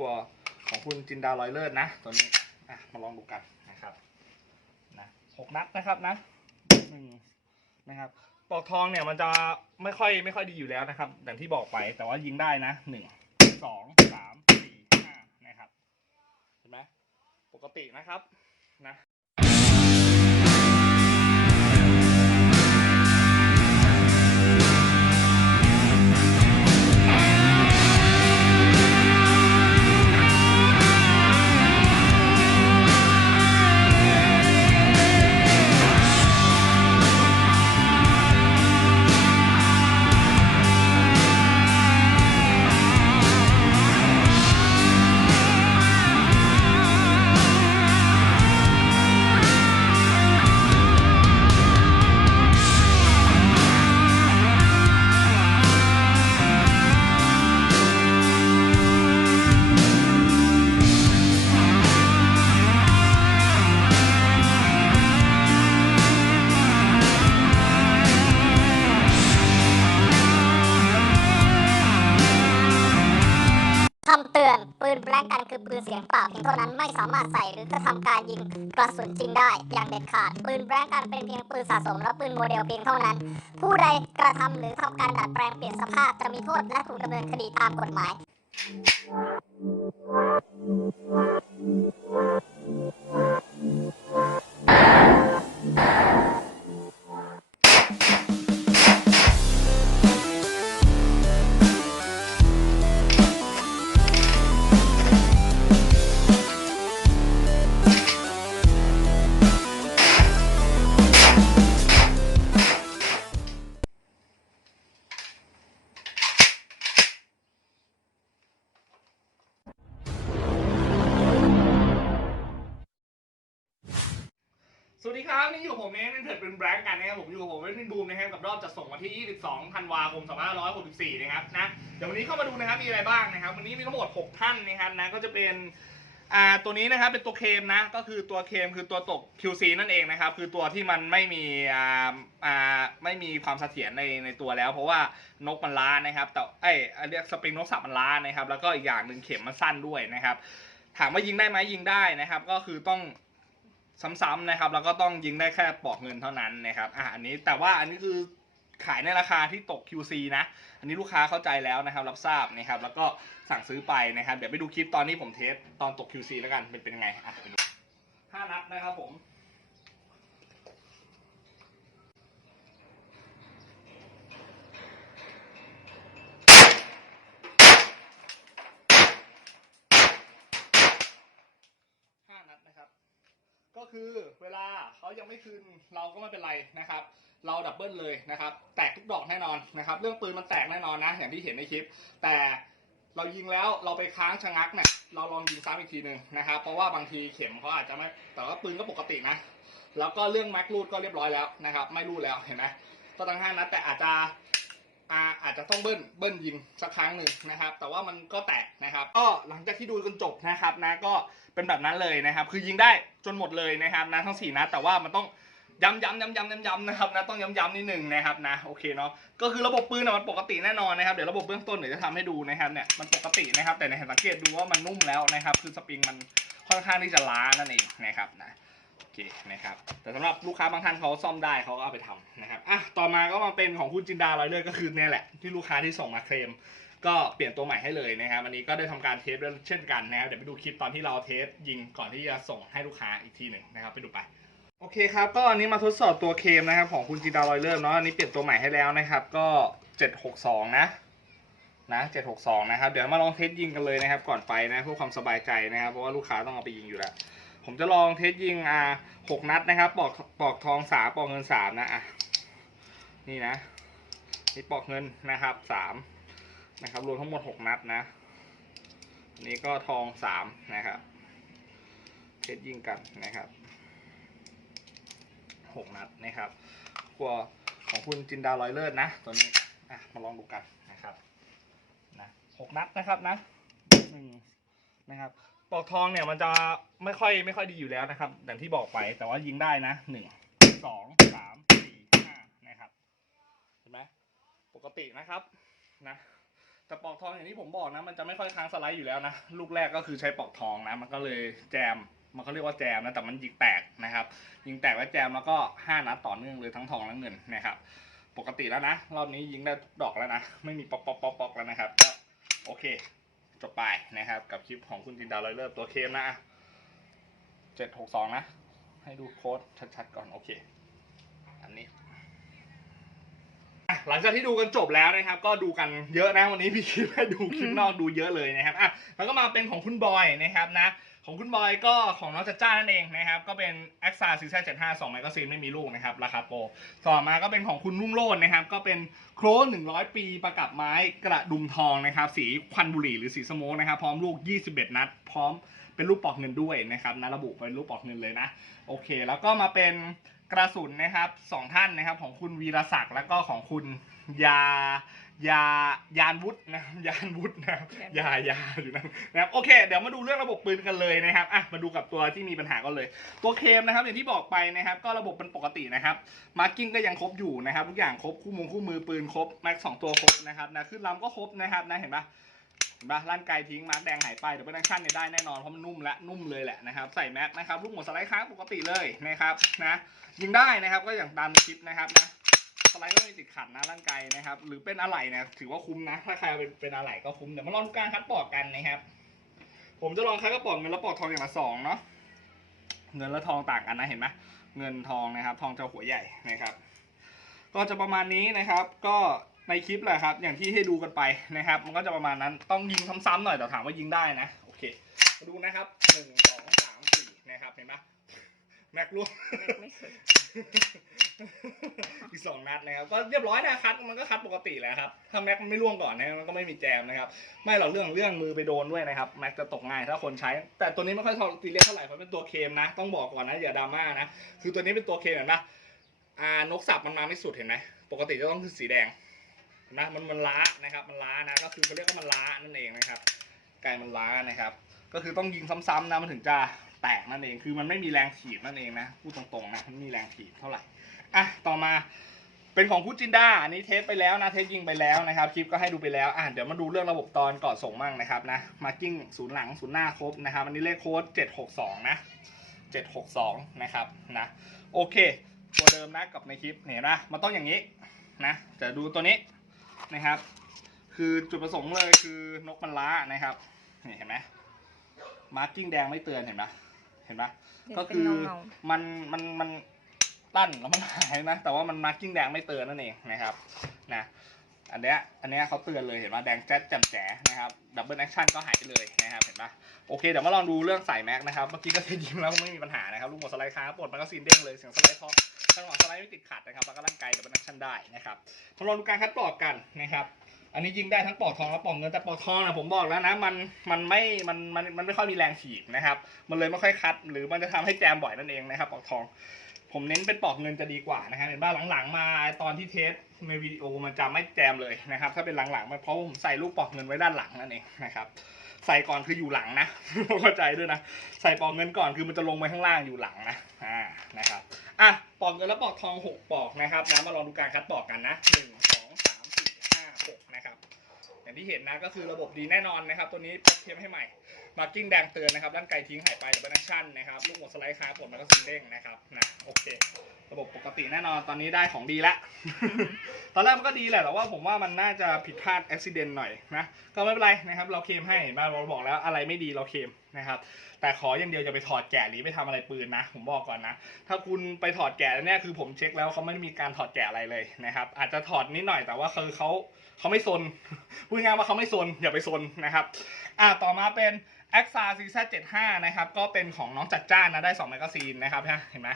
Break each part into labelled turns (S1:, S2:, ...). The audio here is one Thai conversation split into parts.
S1: รัวของคุณจินดาลอยเลิศนะตัวนี้อะมาลองดูกันนะครับนะหกนัดนะครับนะหนึ่งนะครับปลอกทองเนี่ยมันจะไม่ค่อยไม่ค่อยดีอยู่แล้วนะครับอย่างที่บอกไปแต่ว่ายิงได้นะหนึ่งสองสามสี่ห้านะครับเห็นไหมปกตินะครับ
S2: ปืนเสียงเปล่าเพียงเท่านั้นไม่สามารถใส่หรือกระทำการยิงกระสุนจริงได้ อย่างเด็ดขาด ปืนแบล็กกันเป็นเพียงปืนสะสมและปืนโมเดลเพียงเท่านั้น ผู้ใดกระทำหรือทำการดัดแปลงเปลี่ยนสภาพจะมีโทษและถูกดำเนินคดีตามกฎหมาย
S1: แบงค์กันนะครับผมอยู่กับผมเป็นพินบูมนะครับกับรอบจัดส่งวันที่ 22ธันวาคม2564 นะครับนะเดี๋ยววันนี้เข้ามาดูนะครับมีอะไรบ้างนะครับ วันนี้มีทั้งหมด 6 ท่านนะครับนะก็จะเป็นอ่าตัวนี้นะครับเป็นตัวเคมนะก็คือตัวเคมคือตัวตก QC นั่นเองนะครับคือตัวที่มันไม่มีอ่าอ่าไม่มีความเสถียรในในตัวแล้ว เพราะว่านกมันล้านะครับแต่เอ้ยเรียกสปริงนกสับมันล้านะครับแล้วก็อีกอย่างหนึ่งเข็มมันสั้นด้วยนะครับถามว่ายิงได้ไหมยิงได้นะครับ ก็คือต้อง ซ้ำๆนะครับ แล้วก็ต้องยิงได้แค่ปอกเงินเท่านั้นนะครับอะอันนี้แต่ว่าอันนี้คือขายในราคาที่ตก QC นะ อันนี้ลูกค้าเข้าใจแล้วนะครับ รับทราบนะครับ แล้วก็สั่งซื้อไปนะครับ เดี๋ยวไปดูคลิปตอนนี้ผมเทสตอนตก QC แล้วกันเป็นเป็นยังไงอะไปดูห้านัดนะครับผม ห้านัดนะครับ ก็ คือเวลาเขายังไม่คืนเราก็ไม่เป็นไรนะครับ เราดับเบิลเลยนะครับ แตกทุกดอกแน่นอนนะครับ เรื่องปืนมันแตกแน่นอนนะ อย่างที่เห็นในคลิป แต่เรายิงแล้วเราไปค้างชะงักเนี่ยเราลองยิงซ้ำอีกทีหนึ่งนะครับ เพราะว่าบางทีเข็มเขาอาจจะไม่แต่ว่าปืนก็ปกตินะ แล้วก็เรื่องแม็กรูดก็เรียบร้อยแล้วนะครับ ไม่รูดแล้วเห็นไหมก็ตั้งห้านัดแต่อาจจะ อาอาจจะต้องเบิ้ลเบิ้ลยิงสักครั้งหนึ่งนะครับ แต่ว่ามันก็แตกนะครับ ก็หลังจากที่ดูจนจบนะครับนะก็เป็นแบบนั้นเลยนะครับ คือยิงได้จนหมดเลยนะครับนะทั้งสี่นัดแต่ว่ามันต้องย้ำย้ำย้ำย้ำย้ำย้ำนะครับนะต้องย้ำย้ำนิดหนึ่งนะครับนะโอเคเนาะก็คือระบบปืนอะมันปกติแน่นอนนะครับเดี๋ยวระบบเบื้องต้นเดี๋ยวจะทำให้ดูนะครับเนี่ยมันปกตินะครับแต่ในเห็นสังเกตดูว่ามันนุ่มแล้วนะครับ คือสปริงมันค่อนข้างที่จะล้านั่นเองนะครับนะ เคนะครับแต่สำหรับลูกค้าบางท่านเขาซ่อมได้เขาก็เอาไปทำนะครับอะต่อมาก็มาเป็นของคุณจินดาลอยเลือดก็คือเนี่ยแหละที่ลูกค้าที่ส่งมาเคลม ก็เปลี่ยนตัวใหม่ให้เลยนะครับอันนี้ก็ได้ทำการเทสด้วยเช่นกันนะครับเดี๋ยวไปดูคลิปตอนที่เราเทสยิงก่อนที่จะส่งให้ลูกค้าอีกทีหนึ่งนะครับไปดูไปโอเคครับก็อันนี้มาทดสอบตัวเคลมนะครับของคุณจินดาลอยเลือดเนาะอันนี้เปลี่ยนตัวใหม่ให้แล้วนะครับก็ 762 นะนะ762 นะครับ เดี๋ยวมาลองเทสยิงกันเลยนะครับ ก่อนไปนะเพื่อความสบายใจนะครับ เพราะว่าลูกค้าต้องเอาไปยิงอยู่แล้ว ผมจะลองเทสยิงอ่าหกนัดนะครับ ปอกปอกทองสามปอกเงินสามนะอะนี่นะนี่ปอกเงินนะครับสามนะครับรวมทั้งหมดหกนัดนะนี้ก็ทองสามนะครับเทสยิงกันนะครับหกนัดนะครับตัวของคุณจินดาลอยเลิศนะตัวนี้อะมาลองดูกันนะครับนะหกนัดนะครับนะหนึ่งนะครับ ปอกทองเนี่ยมันจะไม่ค่อยไม่ค่อยดีอยู่แล้วนะครับอย่างที่บอกไปแต่ว่ายิงได้นะหนึ่งสองสามสี่ห้านะครับเห็นไหมปกตินะครับนะแต่ปอกทองอย่างที่ผมบอกนะมันจะไม่ค่อยค้างสไลด์อยู่แล้วนะลูกแรกก็คือใช้ปอกทองนะมันก็เลยแจมมันก็เรียกว่าแจมนะแต่มันยิงแตกนะครับ ยิงแตกแล้วแจมแล้วก็ห้านัดต่อเนื่องเลยทั้งทองและเงินนะครับ ปกติแล้วนะรอบนี้ยิงได้ทุกดอกแล้วนะไม่มีป๊อกป๊อกป๊อกป๊อกแล้วนะครับก็โอเค จบไปนะครับ กับคลิปของคุณจินดาลอยเลิฟตัวเคมนะเจ็ดหกสองนะ ให้ดูโค้ดชัดๆก่อน โอเค อันนี้ หลังจากที่ดูกันจบแล้วนะครับ ก็ดูกันเยอะนะวันนี้พี่คิดให้ดูคลิปนอกดูเยอะเลยนะครับอะแล้วก็มาเป็นของคุณบอยนะครับนะ ของคุณบอยก็ของน้องจัดจ้านั่นเองนะครับ ก็เป็น a x a c z 75 2แมกกาซีนไม่มีลูกนะครับ ราคาโปรต่อมาก็เป็นของคุณนุ่งโรจน์นะครับ ก็เป็นโครน100ปีประกับไม้กระดุมทองนะครับ สีควันบุหรี่หรือสีสโมกนะครับ พร้อมลูก21นัด พร้อมเป็นลูกปอกเงินด้วยนะครับนะระบุเป็นลูกปอกเงินเลยนะ โอเค แล้วก็มาเป็น กระสุนนะครับสองท่านนะครับของคุณวีรศักดิ์แล้วก็ของคุณยายายานวุฒินะครับยานวุฒินะครับยายาอยู่นั่นนะครับโอเค เดี๋ยวมาดูเรื่องระบบปืนกันเลยนะครับอะมาดูกับตัวที่มีปัญหาก็เลย ตัวเคมนะครับอย่างที่บอกไปนะครับ ก็ระบบเป็นปกตินะครับมาร์กิ้งก็ยังครบอยู่นะครับทุกอย่างครบคู่มงคู่มือปืนครบแม็กสองตัวครบนะครับนะขึ้นลำก็ครบนะครับนะเห็นปะ เห็นปะลั่นไกลทิ้งมาร์กแดงหายไปเดี๋ยวเป็นแอคชั่นเนี่ยได้แน่นอนเพราะมันนุ่มและนุ่มเลยแหละนะครับใส่แม็กนะครับลูกหมดสไลด์ค้างปกติเลยนะครับนะยิงได้นะครับก็อย่างตามคลิปนะครับนะสไลด์ก็ไม่ติดขัดนะร่างไกลนะครับ หรือเป็นอะไหล่เนี่ยถือว่าคุ้มนะ ถ้าใครเอาเป็นเป็นอะไหล่ก็คุ้มเดี๋ยวมาลองการคัดปอกกันนะครับ ผมจะลองคัดกระปอกเงินและปอกทองอย่างละสองเนาะเงินและทองต่างกันนะเห็นไหมเงินทองนะครับ ทองจะหัวใหญ่นะครับ ก็จะประมาณนี้นะครับ ก็ ในคลิปแหละครับ อย่างที่ให้ดูกันไปนะครับ มันก็จะประมาณนั้นต้องยิงซ้ำๆหน่อยแต่ถามว่ายิงได้นะโอเคมาดูนะครับหนึ่งสองสามสี่นะครับเห็นไหมแม็กล่วง
S3: ไม่สุด
S1: อีกสองนัดนะครับก็เรียบร้อยนะคัดมันก็คัดปกติแหละครับถ้าแม็กมันไม่ล่วงก่อนนะมันก็ไม่มีแจมนะครับ ไม่หรอกเรื่องเรื่องมือไปโดนด้วยนะครับแม็กจะตกง่ายถ้าคนใช้ แต่ตัวนี้ไม่ค่อยตีเรียกเท่าไหร่เพราะเป็นตัวเคมนะ ต้องบอกก่อนนะอย่าดราม่านะคือตัวนี้เป็นตัวเคมเห็นปะอ่านกสับมันมาไม่สุดเห็นไหมปกติจะต้องคือสีแดงเห็ นะมันมันล้านะครับ มันล้านะ ก็คือเขาเรียกว่ามันล้านั่นเองนะครับ ไก่มันล้านะครับ ก็คือต้องยิงซ้ำๆนะมันถึงจะแตกนั่นเอง คือมันไม่มีแรงถีบนั่นเองนะ พูดตรงๆนะมันไม่มีแรงถีบเท่าไหร่ อะ ต่อมา เป็นของคุณจินดาอันนี้เทสไปแล้วนะ เทสยิงไปแล้วนะครับ คลิปก็ให้ดูไปแล้ว อะ เดี๋ยวมาดูเรื่องระบบตอนก่อนส่งมั่งนะครับนะ มาร์กิ้งศูนย์หลังศูนย์หน้าครบนะครับ อันนี้เลขโค้ด762 นะ 762 นะครับนะ โอเค ตัวเดิมนะกับในคลิป เห็นนะมันต้องอย่างนี้นะ จะดูตัวนี้ นะครับ คือจุดประสงค์เลยคือนกมันล้านะครับนี่เห็นไหมมาร์กิ้งแดงไม่เตือนเห็นไหมเห็นปะก็คือ
S3: เป็นเงา
S1: มันมันมันตั้นแล้วมันหายนะแต่ว่ามันมาร์กิ้งแดงไม่เตือนนั่นเองนะครับนะ อันเนี้ยอันเนี้ยเขาเตือนเลยเห็นว่าแดงแจ๊ดแจ่มแจ๋นะครับดับเบิลแอคชั่นก็หายไปเลยนะครับเห็นปะโอเคเดี๋ยวมาลองดูเรื่องใส่แม็กนะครับเมื่อกี้ก็เทยิงแล้วไม่มีปัญหานะครับลูกหมดสไลด์ค้างปลดมันก็ซีนเด้งเลยเสียงสไลด์ทอกจังหวะสไลด์ไม่ติดขัดนะครับแล้วก็ร่างกายดับเบิลแอคชั่นได้นะครับมาลองดูการคัดปลอกกันนะครับอันนี้ยิงได้ทั้งปลอกทองและปลอกเงินแต่ปลอกทองนะผมบอกแล้วนะมันมันไม่มันมันมันไม่ค่อยมีแรงถีบนะครับ มันเลยไม่ค่อยคัด หรือมันจะทำให้แจมบ่อยนั่นเองนะครับปลอกทอง ผมเน้นเป็นปลอกเงินจะดีกว่านะครับเห็นบ้าหลังๆมาตอนที่เทสในวิดีโอมันจะไม่แจมเลยนะครับ ถ้าเป็นหลังๆมันเพราะผมใส่ลูกปลอกเงินไว้ด้านหลังนั่นเองนะครับ ใส่ก่อนคืออยู่หลังนะเข้าใจด้วยนะ ใส่ปลอกเงินก่อนคือมันจะลงไปข้างล่างอยู่หลังนะอ่านะครับอะปลอกเงินและปลอกทองหกปลอกนะครับนะมาลองดูการคัดปลอกกันนะหนึ่งสองสามสี่ห้าหกนะครับอย่างที่เห็นนะก็คือระบบดีแน่นอนนะครับ ตัวนี้เทียมให้ใหม่ มาร์กิ้งแดงเตือนนะครับด้านไกลทิ้งหายไปดับเบิลแอคชั่นนะครับลูกหมดสไลด์ค้างปลดมันก็ซิงเด้งนะครับนะโอเค ระบบปกติแน่นอนตอนนี้ได้ของดีแล้วตอนแรกมันก็ดีแหละแต่ว่าผมว่ามันน่าจะผิดพลาดอุบิเหตุหน่อยนะก็ไม่เป็นไรนะครับเราเคลมให้เห็นไหมเราบอกแล้วอะไรไม่ดีเราเคลม นะครับ แต่ขออย่างเดียวอย่าไปถอดแกะหรือไปทำอะไรปืนนะ ผมบอกก่อนนะ ถ้าคุณไปถอดแกะแล้วเนี่ยคือผมเช็คแล้วเขาไม่มีการถอดแกะอะไรเลยนะครับ อาจจะถอดนิดหน่อยแต่ว่าคือเขาเขาไม่ซนพูดง่ายว่าเขาไม่ซนอย่าไปซนนะครับ อะต่อมาเป็น a x a c z 75นะครับ ก็เป็นของน้องจัดจ้านนะได้2แมกกาซีนนะครับเห็นไหม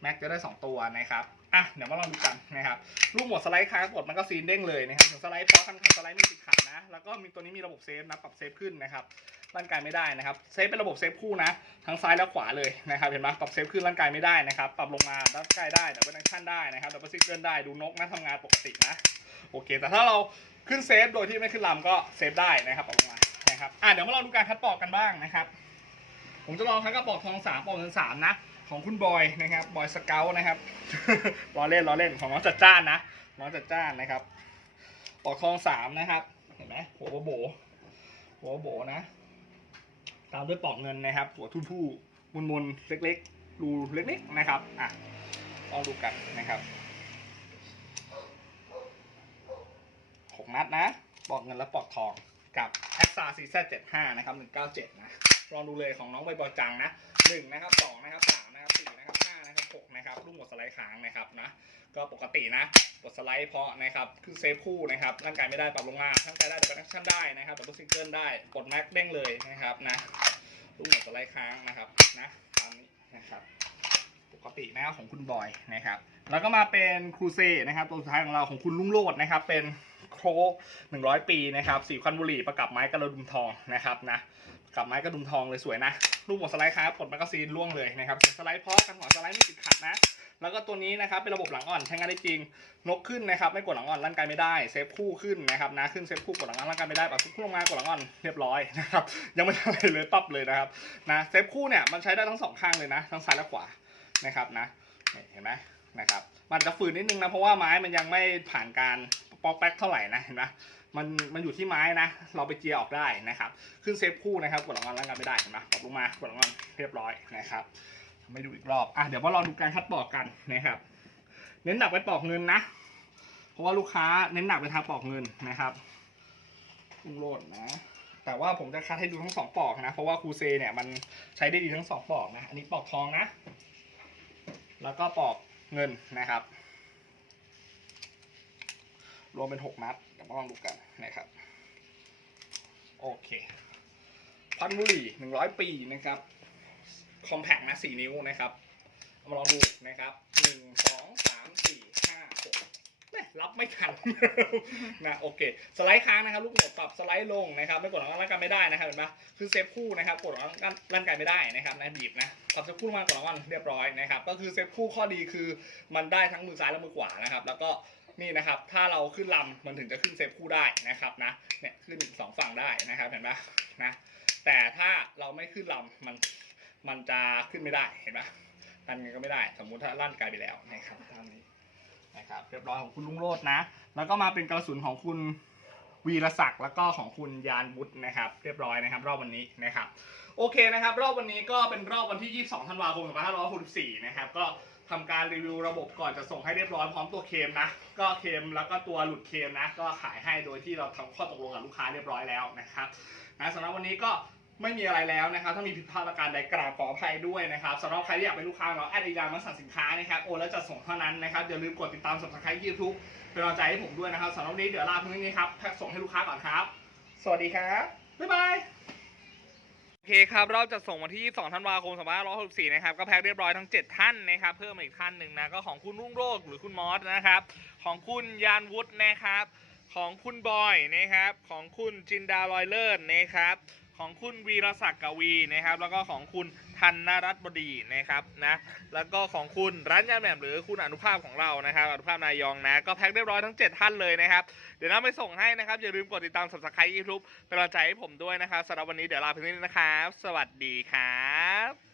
S1: แม็กจะได้ 2 ตัวนะครับอะเดี๋ยวมาลองดูกันนะครับลูกหมดสไลด์ค้างกดแมกกาซีนเด้งเลยนะครับถึงสไลด์เพราะคันขันสไลด์ไม่ติดขัดนะ แล้วก็มีตัวนี้มีระบบเซฟนะ ปรับเซฟขึ้นนะครับ ร่างกายไม่ได้นะครับเซฟเป็นระบบเซฟคู่นะทั้งซ้ายและขวาเลยนะครับเห็นไหมปรับเซฟขึ้นร่างกายไม่ได้นะครับปรับลงมาร่างกายได้ดับเบิลแอคชั่นได้นะครับดับเบิลซิกเกิลได้ดูนกนะทำงานปกตินะโอเค แต่ถ้าเราขึ้นเซฟโดยที่ไม่ขึ้นลำก็เซฟได้นะครับปรับลงมานะครับอะเดี๋ยวมาลองดูการคัดปอกกันบ้างนะครับ ผมจะลองคัดกระปอกทองสามปอกเงินสามนะของคุณบอยนะครับบอยสเกลนะครับล้อเล่นล้อเล่นของน้องจัดจ้านนะน้องจัดจ้านนะครับปอกทองสามนะครับเห็นไหมหัวโบโบหัวโบนะ ตามด้วยปลอกเงินนะครับหัวทุ่นๆมุนๆเล็กๆรูเล็กๆนะครับอะลองดูกันนะครับหกนัดนะปลอกเงินและปลอกทองกับ a x a c z 75นะครับหนึ่งเก้าเจ็ดนะลองดูเลยของน้องใบบอจังนะหนึ่งนะครับสองนะครับ นะครับหกนะครับลูกหมดสไลด์ค้างนะครับนะก็ปกตินะกดสไลด์เพาะนะครับคือเซฟคู่นะครับร่างกายไม่ได้ปรับลงมาร่างกายได้ดับเบิลแอคชั่นได้นะครับดับเบิลซิงเกิลได้กดแม็กเด้งเลยนะครับนะลูกหมดสไลด์ค้างนะครับนะตามนี้นะครับปกตินะครับของคุณบอยนะครับแล้วก็มาเป็นครูเซนะครับตัวสุดท้ายของเราของคุณลุงโลดนะครับเป็นโครหนึ่งร้อยปีนะครับสีควันบุหรี่ประกับไม้กระดุมทองนะครับนะ กับไม้กระดุมทองเลยสวยนะลูกหมดสไลด์ครับกดแมกกาซีนล่วงเลยนะครับเสียสไลด์เพราะกันหัวสไลด์ไม่ติดขัดนะ แล้วก็ตัวนี้นะครับเป็นระบบหลังอ่อนใช้งานได้จริง นกขึ้นนะครับไม่กดหลังอ่อนร่างกายไม่ได้เซฟคู่ขึ้นนะครับนะขึ้นเซฟคู่กดหลังอ่อนร่างกายไม่ได้ปรับคู่ลงมากดหลังอ่อนเรียบร้อยนะครับยังไม่ทำอะไรเลยปั๊บเลยนะครับนะเซฟคู่เนี่ยมันใช้ได้ทั้งสองข้างเลยนะทั้งซ้ายและขวานะครับนะเห็นไหมนะครับมันจะฝืนนิดนึงนะเพราะว่าไม้มันยังไม่ผ่านการปอกแป๊กเท่าไหร่นะเห็นไหม มันมันอยู่ที่ไม้นะ เราไปเจียออกได้นะครับ ขึ้นเซฟคู่นะครับกดหลังอ่อนร่างกายไม่ได้เห็นไหมปรับลงมากดหลังอ่อนเรียบร้อยนะครับไม่ดูอีกรอบอะเดี๋ยวมาลองดูการคัดปอกกันนะครับ เน้นหนักไปปอกเงินนะ เพราะว่าลูกค้าเน้นหนักไปทางปอกเงินนะครับลุงโลดนะแต่ว่าผมจะคัดให้ดูทั้งสองปอกนะ เพราะว่าครูเซเนี่ยมันใช้ได้ดีทั้งสองปอกนะ อันนี้ปอกทองนะ แล้วก็ปอกเงินนะครับ รวมเป็นหกนัดเดี๋ยวมาลองดูกันนะครับ โอเค พันบุหรี่หนึ่งร้อยปีนะครับ คอมแพกนะสี่นิ้วนะครับ มาลองดูนะครับหนึ่งสองสามสี่ห้าหกแม่รับไม่ทันนะโอเค สไลด์ค้างนะครับลูกโหมดปรับสไลด์ลงนะครับไม่กดหลังร่างกายไม่ได้นะครับเห็นปะคือเซฟคู่นะครับกดหลังร่างกายไม่ได้นะครับนะบีบนะปรับเซฟคู่มากดหลังวันเรียบร้อยนะครับก็คือเซฟคู่ข้อดีคือมันได้ทั้งมือซ้ายและมือขวานะครับ แล้วก็ นี่นะครับ ถ้าเราขึ้นลำมันถึงจะขึ้นเซฟคู่ได้นะครับนะ เนี่ยขึ้นสองฝั่งได้นะครับเห็นปะนะ แต่ถ้าเราไม่ขึ้นลำมันมันจะขึ้นไม่ได้เห็นไหมดันไงก็ไม่ได้ สมมุติถ้าลั่นไกลไปแล้วนะครับตามนี้นะครับเรียบร้อยของคุณลุงโรจน์นะ แล้วก็มาเป็นกระสุนของคุณวีรศักดิ์แล้วก็ของคุณยานวุฒินะครับ เรียบร้อยนะครับ รอบวันนี้นะครับ โอเคนะครับ รอบวันนี้ก็เป็นรอบวันที่ 22 ธันวาคม 2564 นะครับก็ ทำการรีวิวระบบก่อนจะส่งให้เรียบร้อยพร้อมตัวเคมนะ ก็เคมแล้วก็ตัวหลุดเคมนะ ก็ขายให้โดยที่เราทำข้อตกลงกับลูกค้าเรียบร้อยแล้วนะครับนะสำหรับวันนี้ก็ไม่มีอะไรแล้วนะครับ ถ้ามีผิดพลาดประการใดกราบขออภัยด้วยนะครับสำหรับใครที่อยากเป็นลูกค้าเราแอดไอดามาสั่งสินค้านะครับโอนแล้วจะส่งเท่านั้นนะครับอย่าลืมกดติดตาม subscribe YouTube เป็นกำลังใจให้ผมด้วยนะครับสำหรับวันนี้เดี๋ยวลาเพียงเท่านี้ครับแพ็คส่งให้ลูกค้าก่อนครับ สวัสดีครับบ๊ายบาย โอเคครับเราจะส่งวันที่ 22 ธันวาคม 2564 นะครับ ก็แพ็คเรียบร้อยทั้ง 7 ท่านนะครับ เพิ่มอีกท่านหนึ่งนะ ก็ของคุณรุ่งโรจน์หรือคุณมอสนะครับ ของคุณยานวุฒินะครับ ของคุณบอยนะครับ ของคุณจินดาลอยเลิศนะครับ ของคุณวีรศักดิ์กวีนะครับ แล้วก็ของคุณ พันนรัตบดีนะครับนะแล้วก็ของคุณร้านยาแหม่มหรือคุณอนุภาพของเรานะครับอนุภาพนายองนะก็แพ็คเรียบร้อยทั้ง 7 ท่านเลยนะครับเดี๋ยวน้าไปส่งให้นะครับอย่าลืมกดติดตามสับสไครต์ยูทูบเป็นกำลังใจให้ผมด้วยนะครับสำหรับวันนี้เดี๋ยวลาไปที่นี้นะครับ สวัสดีครับ